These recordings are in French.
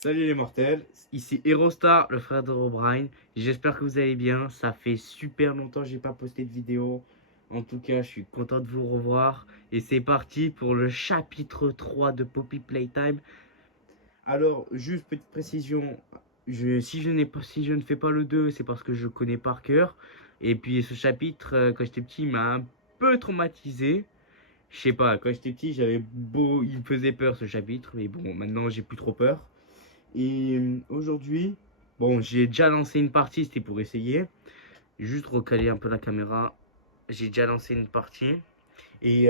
Salut les mortels, ici Herostar, le frère de Robrine. J'espère que vous allez bien. Ça fait super longtemps que j'ai pas posté de vidéo. En tout cas, je suis content de vous revoir. Et c'est parti pour le chapitre 3 de Poppy Playtime. Alors, juste petite précision, si je ne fais pas le 2, c'est parce que je connais par cœur. Et puis ce chapitre, quand j'étais petit, il m'a un peu traumatisé. Je sais pas, quand j'étais petit, il me faisait peur ce chapitre. Mais bon, maintenant j'ai plus trop peur. Et aujourd'hui, bon, j'ai déjà lancé une partie, c'était pour essayer. Juste recaler un peu la caméra. J'ai déjà lancé une partie. Et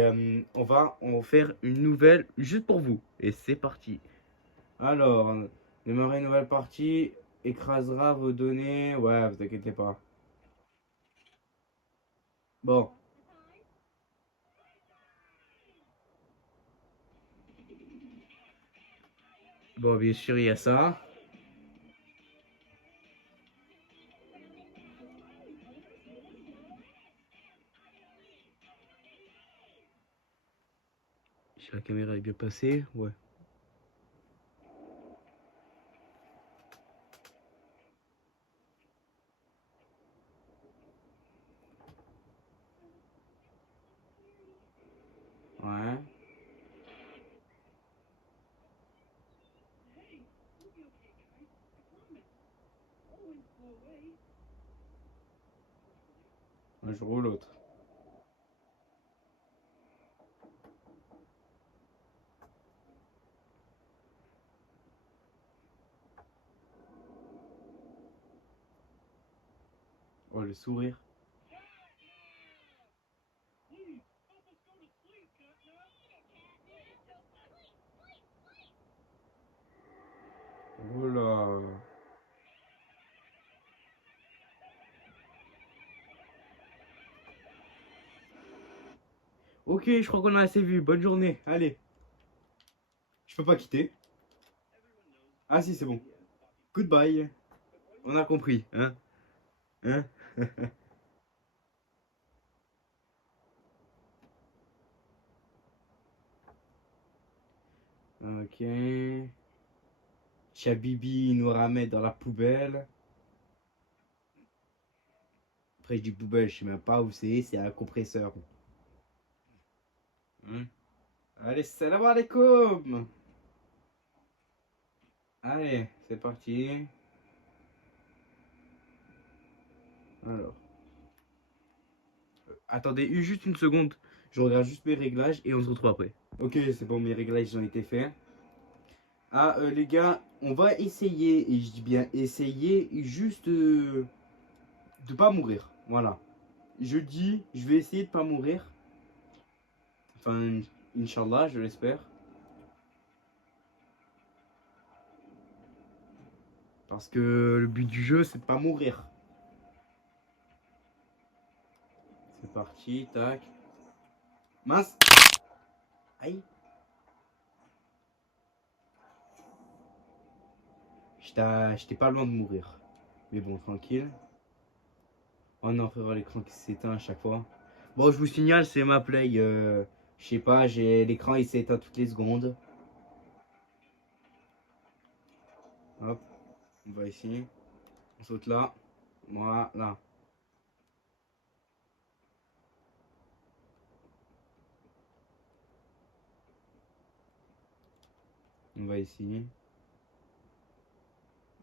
on va en faire une nouvelle juste pour vous. Et c'est parti. Alors, démarrer une nouvelle partie. Écrasera vos données. Ouais, vous inquiétez pas. Bon. Bon, bien sûr, il y a ça. Si la caméra est bien passée, ouais. Ouais. Un jour ou l'autre. Oh, le sourire. Oh là. Ok, je crois qu'on a assez vu. Bonne journée. Allez. Je peux pas quitter. Ah si, c'est bon. Goodbye. On a compris, hein? Hein? Ok. Chabibi nous ramène dans la poubelle. Après, je dis poubelle, je sais même pas où c'est un compresseur. Hein? Allez, salam alaikum! Allez, c'est parti. Alors. Attendez juste une seconde. Je regarde juste mes réglages et on se retrouve après. Ok, c'est bon, mes réglages ont été faits. Ah, les gars, on va essayer, et je dis bien essayer, juste de pas mourir. Voilà. Je dis, je vais essayer de pas mourir. Enfin, Inch'Allah, je l'espère. Parce que le but du jeu, c'est de pas mourir. C'est parti, tac. Mince. Aïe. J'étais pas loin de mourir. Mais bon, tranquille. Oh non, frérot, l'écran qui s'éteint à chaque fois. Bon, je vous signale, c'est ma play. Je sais pas, j'ai l'écran il s'éteint toutes les secondes. Hop, on va ici. On saute là. Voilà. On va ici.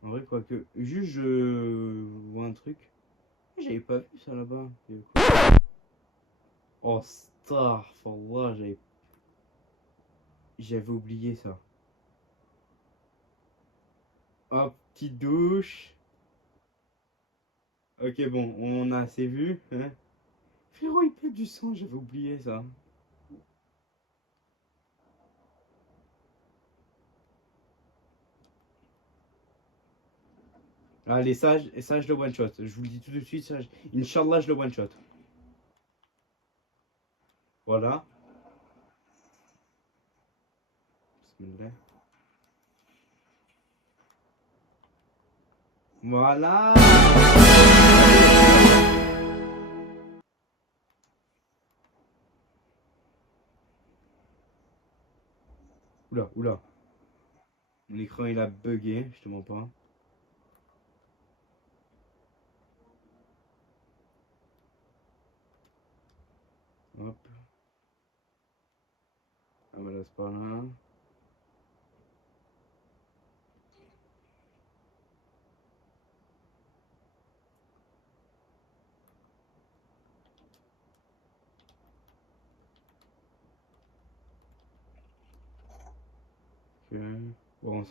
En vrai, quoique. Juste, je vois un truc. J'avais pas vu ça là-bas. Oh, Starfallah, j'avais oublié ça. Hop, petite douche. Ok, bon, on a assez vu, hein. Frérot, il pleut du sang, j'avais oublié ça. Allez, ça, je le one shot. Je vous le dis tout de suite, ça, Inch'Allah, je le one shot. Voilà. Bismillah. Voilà. Oula, oula. Mon écran il a bugué, je te mens pas. Hop. Ah bah là c'est pas là. Ok. Bon,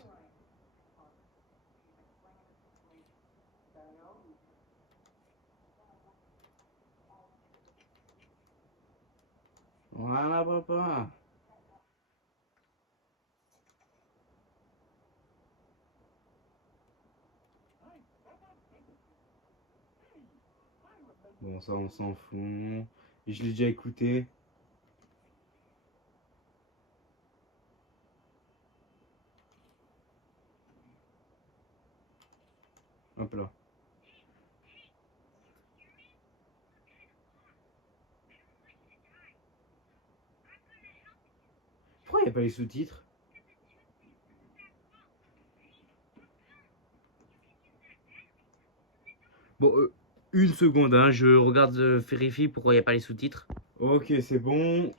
voilà papa. Bon ça on s'en fout. Je l'ai déjà écouté. Hop là. Pourquoi il n'y a pas les sous-titres? Bon, une seconde, hein, je regarde, vérifie pourquoi il n'y a pas les sous-titres. Ok, c'est bon.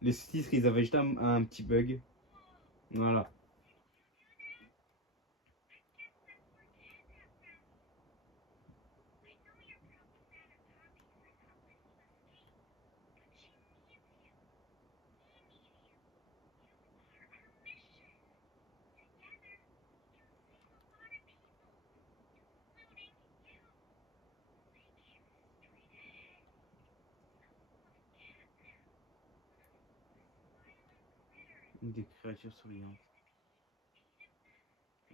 Les sous-titres, ils avaient juste un petit bug. Voilà. Des créatures souriantes.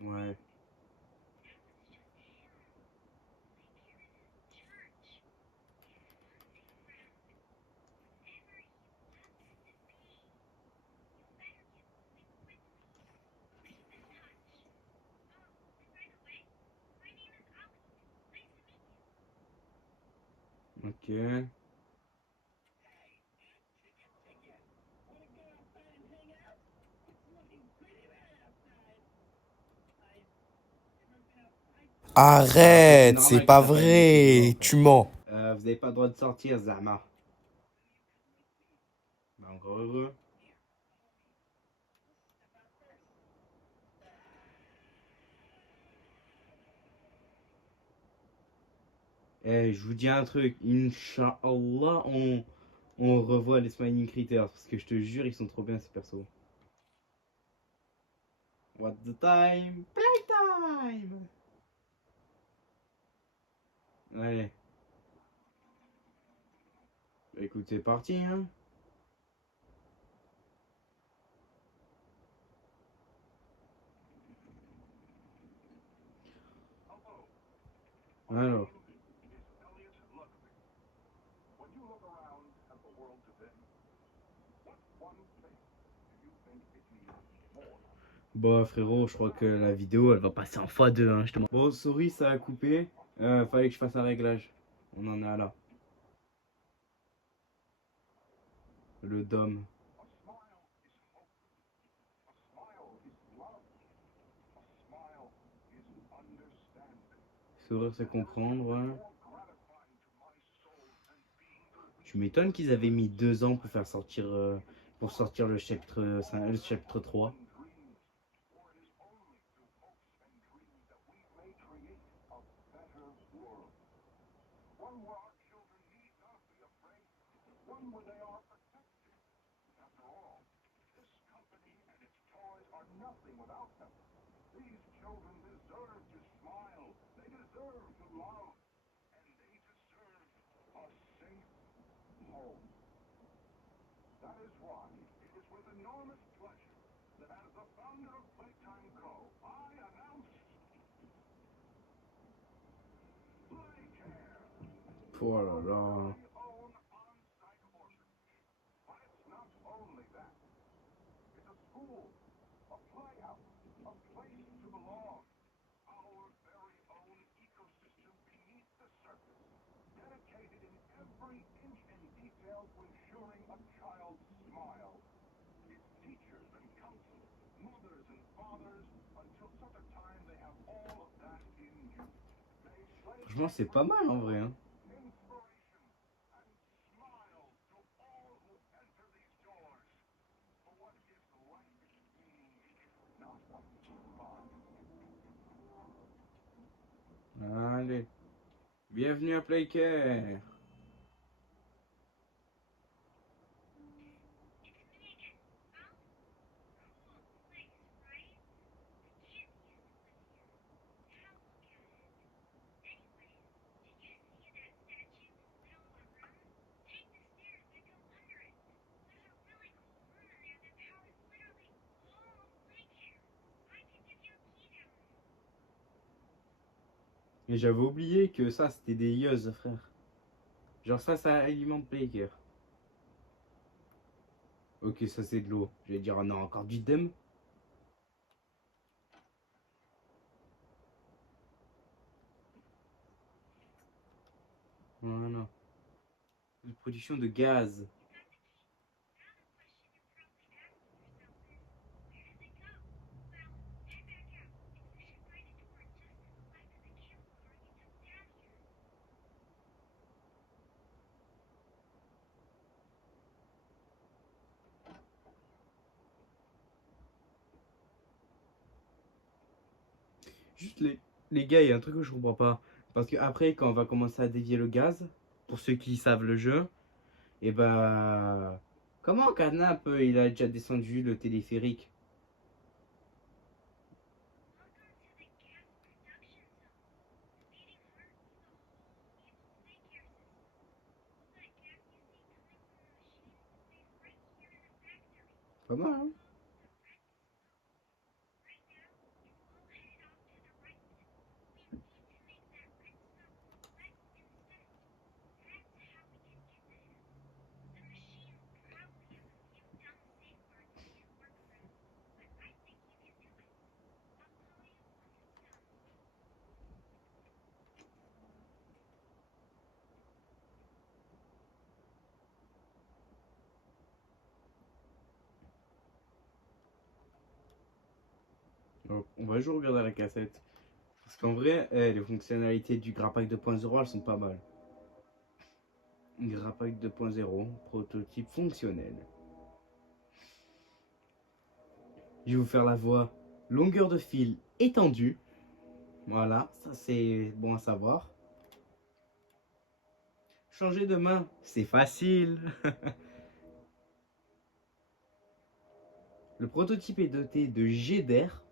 Ouais. Ok. Après, c'est Arrête, c'est normal que pas t'as pas aimé cette vidéo en vrai, fait. tu mens. Vous avez pas le droit de sortir, Zama. Bah, encore heureux. Eh, je vous dis un truc. Inch'Allah, on revoit les Smiling Critters. Parce que je te jure, ils sont trop bien ces persos. What the time? Playtime! Allez. Bah, écoute, c'est parti, hein. Alors. Bon, frérot, je crois que la vidéo, elle va passer en x2, hein, je te mens. Bon, sorry, ça a coupé. Fallait que je fasse un réglage. On en est à là. Le dôme. Sourire, c'est comprendre, ouais. Tu m'étonnes qu'ils avaient mis 2 ans pour faire sortir, pour sortir le chapitre, le chapitre 3. Oh là là. Franchement, c'est pas mal en vrai, hein. Allez, bienvenue à Playcare. Et j'avais oublié que ça, c'était des yeux, frère. Genre ça alimente Playcare. Ok, ça c'est de l'eau. Je vais dire, oh non, encore du dem. Voilà. De production de gaz. Juste les gars, il y a un truc que je comprends pas. Parce que après, quand on va commencer à dévier le gaz, pour ceux qui savent le jeu, et bah. Comment Carnap, il a déjà descendu le téléphérique? Pas mal, hein? Donc, on va juste regarder la cassette. Parce qu'en vrai, les fonctionnalités du Grappack 2.0, elles sont pas mal. Grappack 2.0, prototype fonctionnel. Je vais vous faire la voix. Longueur de fil étendue. Voilà, ça c'est bon à savoir. Changer de main, c'est facile. Le prototype est doté de jets d'air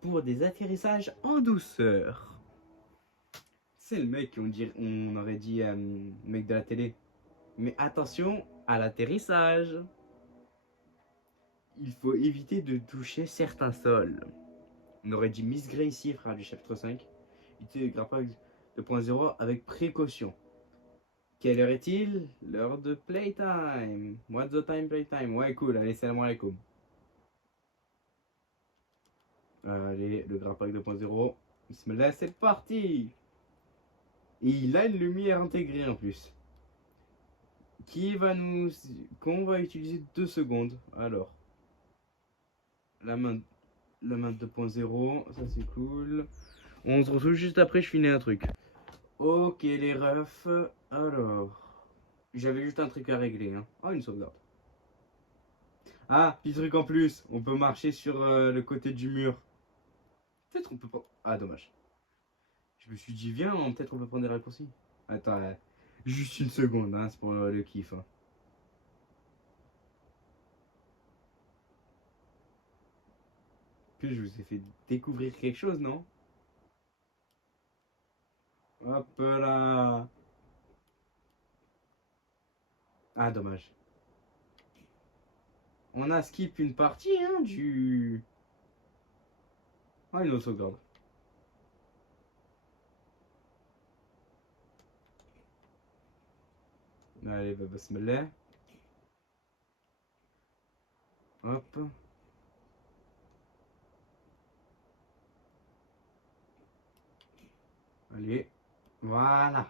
pour des atterrissages en douceur. C'est le mec on aurait dit mec de la télé. Mais attention à l'atterrissage. Il faut éviter de toucher certains sols. On aurait dit Miss Grey ici, frère du chapitre 5. Utilisez le grappage 2.0 avec précaution. Quelle heure est-il? L'heure de playtime. What's the time playtime? Ouais, cool, allez, salam alaikum. Allez, le grappage 2.0. Bismillah, c'est parti! Et il a une lumière intégrée en plus. Qui va nous. Qu'on va utiliser 2 secondes. Alors, la main, la main 2.0, ça c'est cool. On se retrouve juste après, je finis un truc. Ok, les refs. Alors, j'avais juste un truc à régler. Hein. Oh, une sauvegarde. Ah, petit truc en plus. On peut marcher sur le côté du mur. Peut-être on peut pas. Ah, dommage. Je me suis dit, viens, peut-être on peut prendre des raccourcis. Attends, juste une seconde, hein, c'est pour le kiff. Hein. Puis je vous ai fait découvrir quelque chose, non? Hop là. Ah, dommage. On a skip une partie, hein, du. Ah, une autre sauvegarde. Allez, bah, basmele. Hop. Allez. Voilà.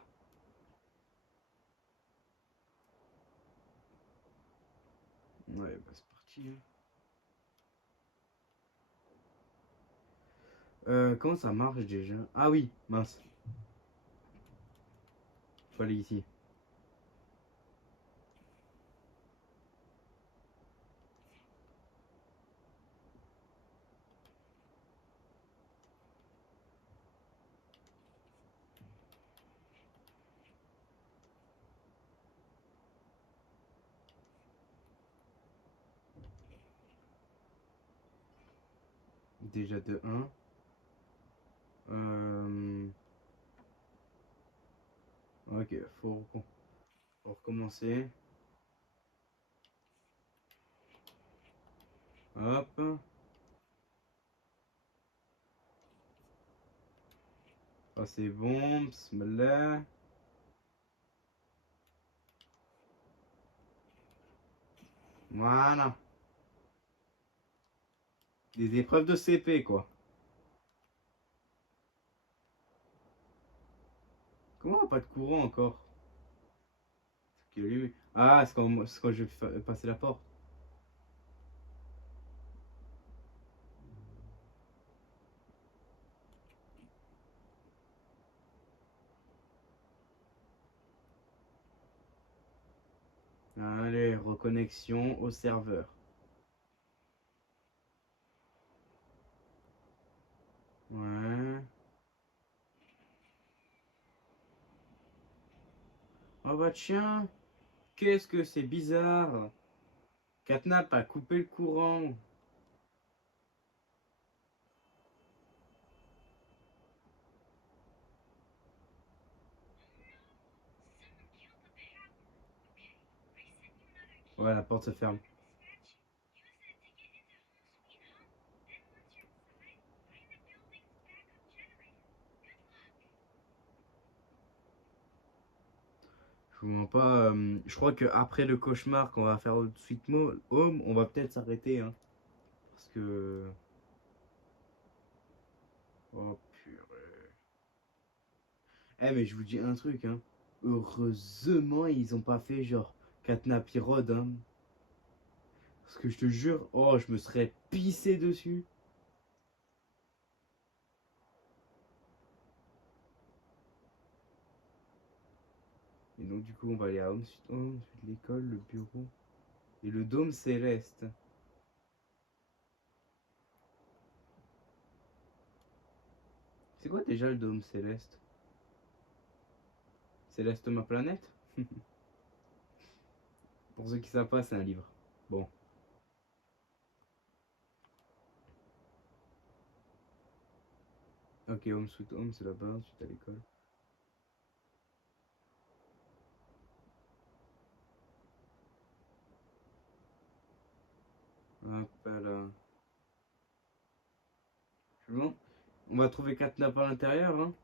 Ouais, bah, c'est parti. Hein. Comment ça marche déjà? Ah oui, mince. Faut aller ici. Déjà de un. Euh... Ok, faut recommencer. Hop. Ah, c'est bon, bismillah. Voilà. Des épreuves de CP, quoi. Comment on a pas de courant encore? Qui est allumé. Ah, c'est quand je vais passer la porte. Allez, reconnexion au serveur. Ouais. Oh bah tiens, qu'est-ce que c'est bizarre. Catnap a coupé le courant. Ouais, la porte se ferme. Je vous mens pas. Je crois que après le cauchemar qu'on va faire au Sweet Home, on va peut-être s'arrêter, hein. Parce que. Oh purée. Eh, mais je vous dis un truc, hein. Heureusement, ils ont pas fait genre Catnap Rod, hein. Parce que je te jure, oh, je me serais pissé dessus. Et donc, du coup, on va aller à Home Sweet Home, ensuite l'école, le bureau et le dôme céleste. C'est quoi déjà le dôme céleste? Céleste ma planète? Pour ceux qui savent pas, c'est un livre. Bon. Ok, Home Sweet Home, c'est là-bas, ensuite à l'école. Hop là. C'est bon. On va trouver 4 nappes à l'intérieur, hein.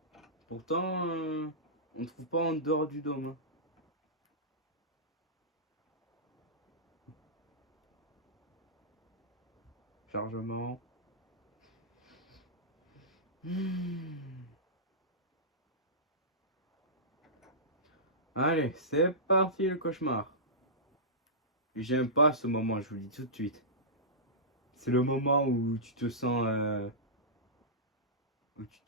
Pourtant, on trouve pas en dehors du dôme, hein. Chargement. Hmm. Allez, c'est parti le cauchemar. J'aime pas ce moment, je vous le dis tout de suite. C'est le moment où tu te sens.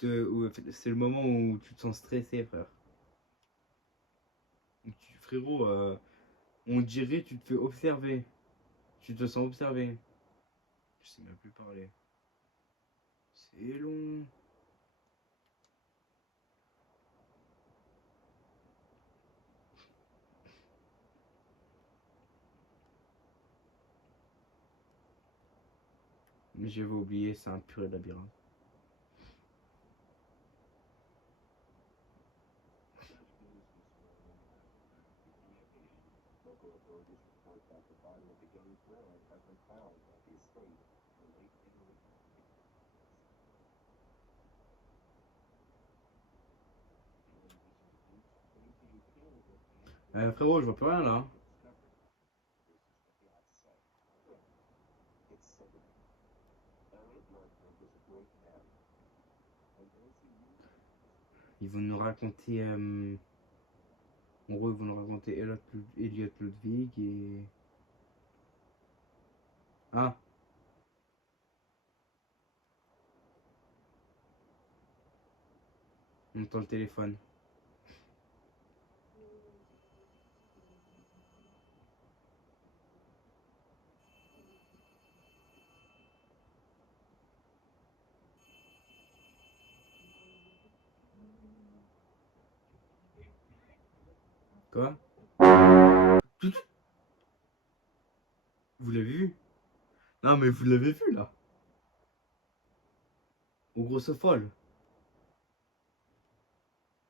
C'est le moment où tu te sens stressé, frère. Frérot, on dirait tu te fais observer. Tu te sens observé. Je sais même plus parler. C'est long. Mais j'avais oublié, c'est un purée de labyrinthe. Frérot, je vois plus rien là. Ils vont nous raconter. En gros, ils vont nous raconter Elliot Ludwig et. Ah, On entend le téléphone. Quoi? Vous l'avez vu? Non, mais vous l'avez vu là. Au gros folle.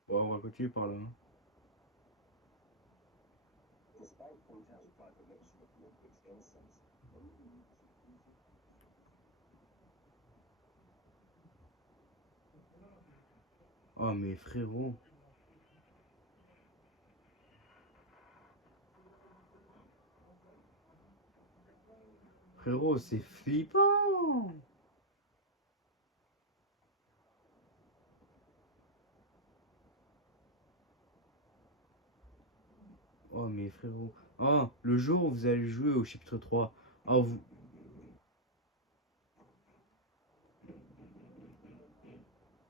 Bon, on va continuer par là. Oh, mais frérot. Frérot, c'est flippant. Oh, mais frérot. Oh, le jour où vous allez jouer au chapitre 3. Oh, vous.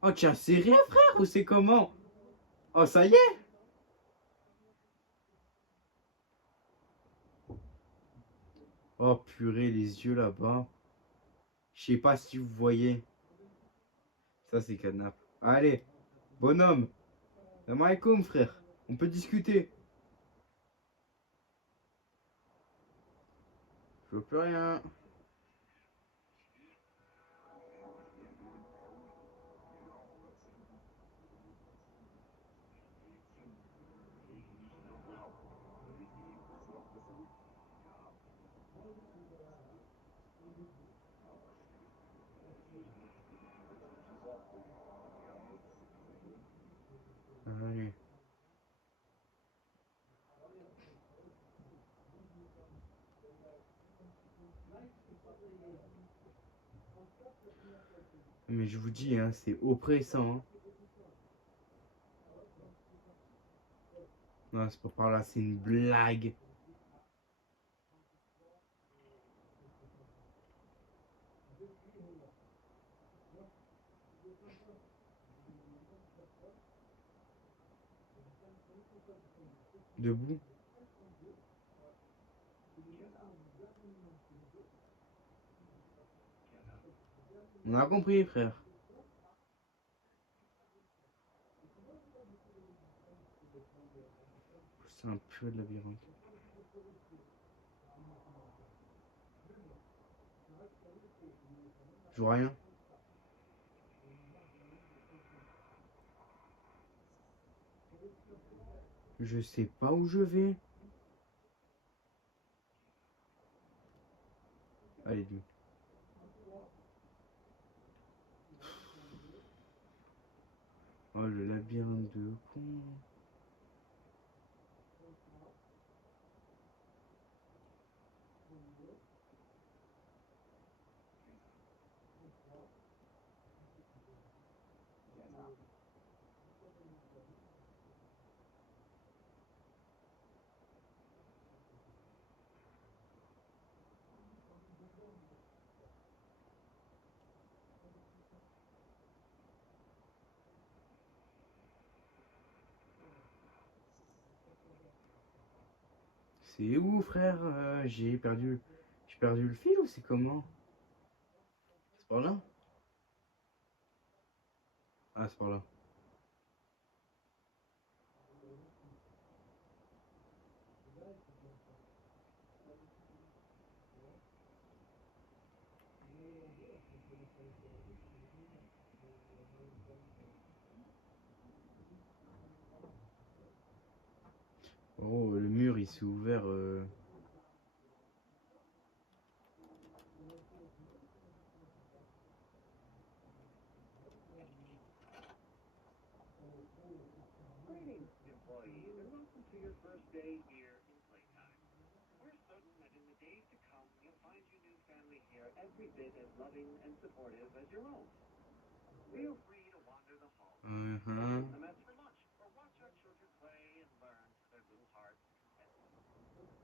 Oh, tiens, c'est rien, frère, ou c'est comment? Oh, ça y est. Oh, purée, les yeux là-bas. Je sais pas si vous voyez. Ça, c'est Kidnap. Allez, bonhomme. Salam alaikum, frère. On peut discuter. Je veux plus rien. Allez. Mais je vous dis, hein, c'est oppressant. Hein. Non, c'est pas par là, c'est une blague. Debout. On a compris, frère. C'est un peu de labyrinthe. Je vois rien. Je sais pas où je vais. Allez, dis. Oh, le labyrinthe de con. C'est où, frère? J'ai perdu le fil ou c'est comment? C'est par là? Ah, c'est par là. Oh, le mur, il s'est ouvert. Greetings, employees, and welcome to your first day here in Playtime. We're certain that in the days to come, you'll find your new family here every bit as loving and supportive as your own. Feel free to wander the halls, Uh-huh. the mess for lunch, or watch our children play and learn to their little hearts' content.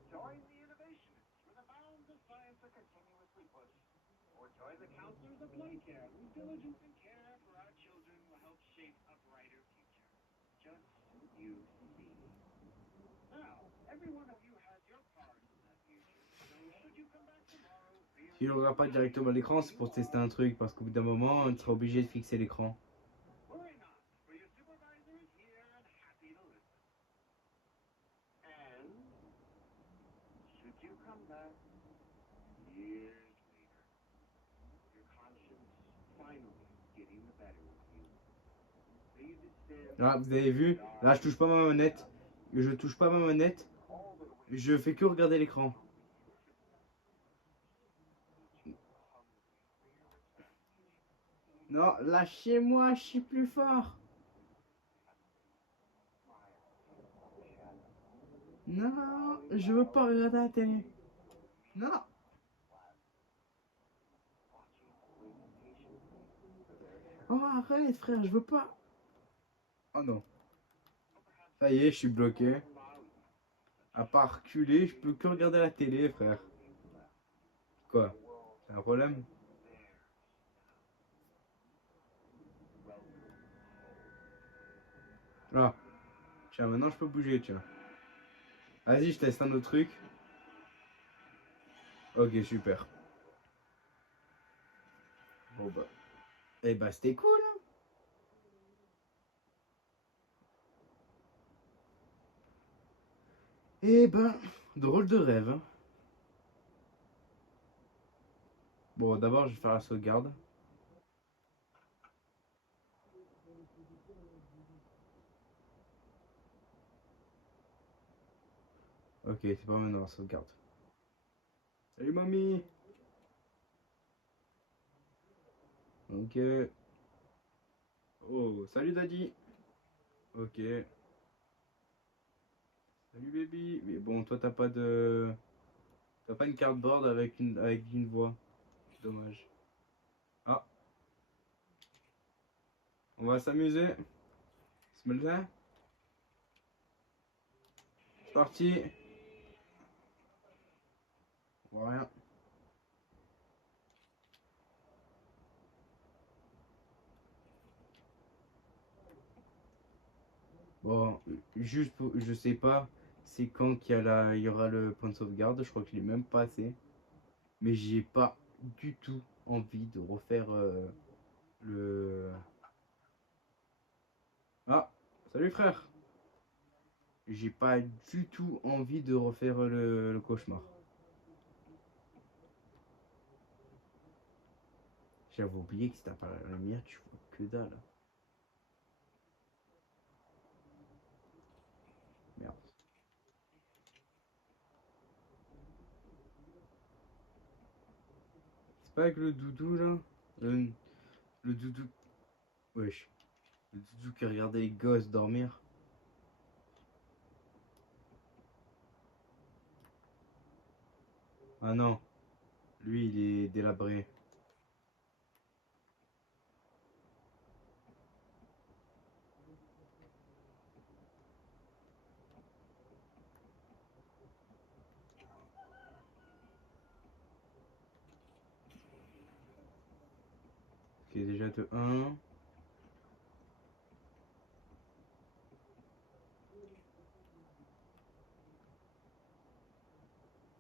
Join the innovationists, where the bounds of science are continuously pushed. Or join the counselors of Playcare, whose diligence and care for our children will help shape a brighter future. just you see. Now, every one of you has your part in that future. So should you come back tomorrow, Si on ne regarde pas directement l'écran, c'est pour tester un truc, parce qu'au bout d'un moment, on sera obligé de fixer l'écran. worry not, for your supervisor is here and happy to listen. And should you come back years later, your conscience finally getting the better of you. See the sin Là, vous avez vu, là je touche pas ma manette. Je touche pas ma manette. Je fais que regarder l'écran. Non, lâchez-moi, je suis plus fort. Non, je veux pas regarder la télé. Non. Oh, arrête, frère, je veux pas. Oh non. Ça y est, je suis bloqué. À part reculer, je peux que regarder la télé, frère. Quoi? C'est un problème? Ah. Tiens, maintenant je peux bouger, tiens. Vas-y, je teste un autre truc. Ok, super. Bon bah. Eh bah, c'était cool, hein. Eh ben, drôle de rêve, hein. Bon, d'abord, je vais faire la sauvegarde. Ok, c'est pas maintenant la sauvegarde. Salut, mamie. Ok. Oh, salut, daddy. Ok. Salut, baby. Mais bon, toi, t'as pas de... T'as pas une cardboard avec une voix. Dommage. Ah, on va s'amuser. Bismillah. C'est parti. On voit rien. Bon, juste pour, je sais pas c'est quand il y aura le point de sauvegarde. Je crois qu'il est même pas assez. Mais j'ai pas du tout envie de refaire le... Ah, salut frère. J'ai pas du tout envie de refaire le cauchemar. J'avais oublié que si t'as pas la lumière, tu vois que dalle. Merde. C'est pas avec le doudou là le doudou. Wesh. Le doudou qui regardait les gosses dormir. Ah non. Lui, il est délabré. Ok, déjà de 1.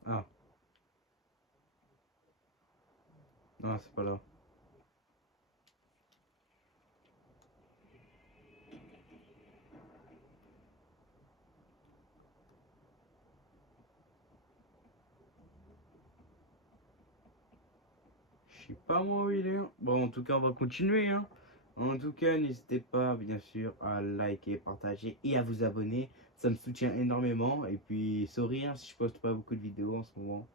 Ah. Non, c'est pas là. Je sais pas moi où il est. Bon, en tout cas, on va continuer, hein. En tout cas, n'hésitez pas, bien sûr, à liker, partager et à vous abonner. Ça me soutient énormément. Et puis, sorry hein, si je poste pas beaucoup de vidéos en ce moment.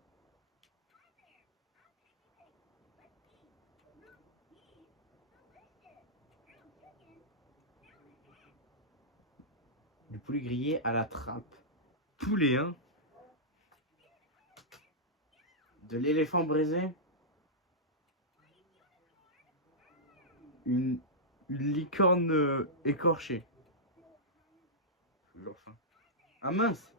Du poulet grillé à la trappe. Poulet, hein. De l'éléphant brisé. Une, une licorne écorchée. Toujours faim. Ah mince.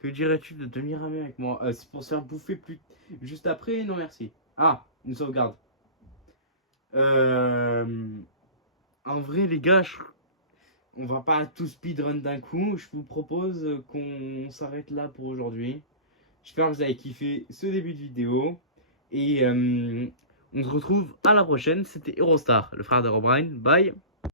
Que dirais-tu de tenir un avec moi? C'est pour se faire bouffer plus juste après? Non merci. Ah, une sauvegarde. Euh... En vrai les gars, on va pas tout speedrun d'un coup. Je vous propose qu'on s'arrête là pour aujourd'hui. J'espère que vous avez kiffé ce début de vidéo. Et on se retrouve à la prochaine. C'était Eurostar, le frère de Robrine. Bye.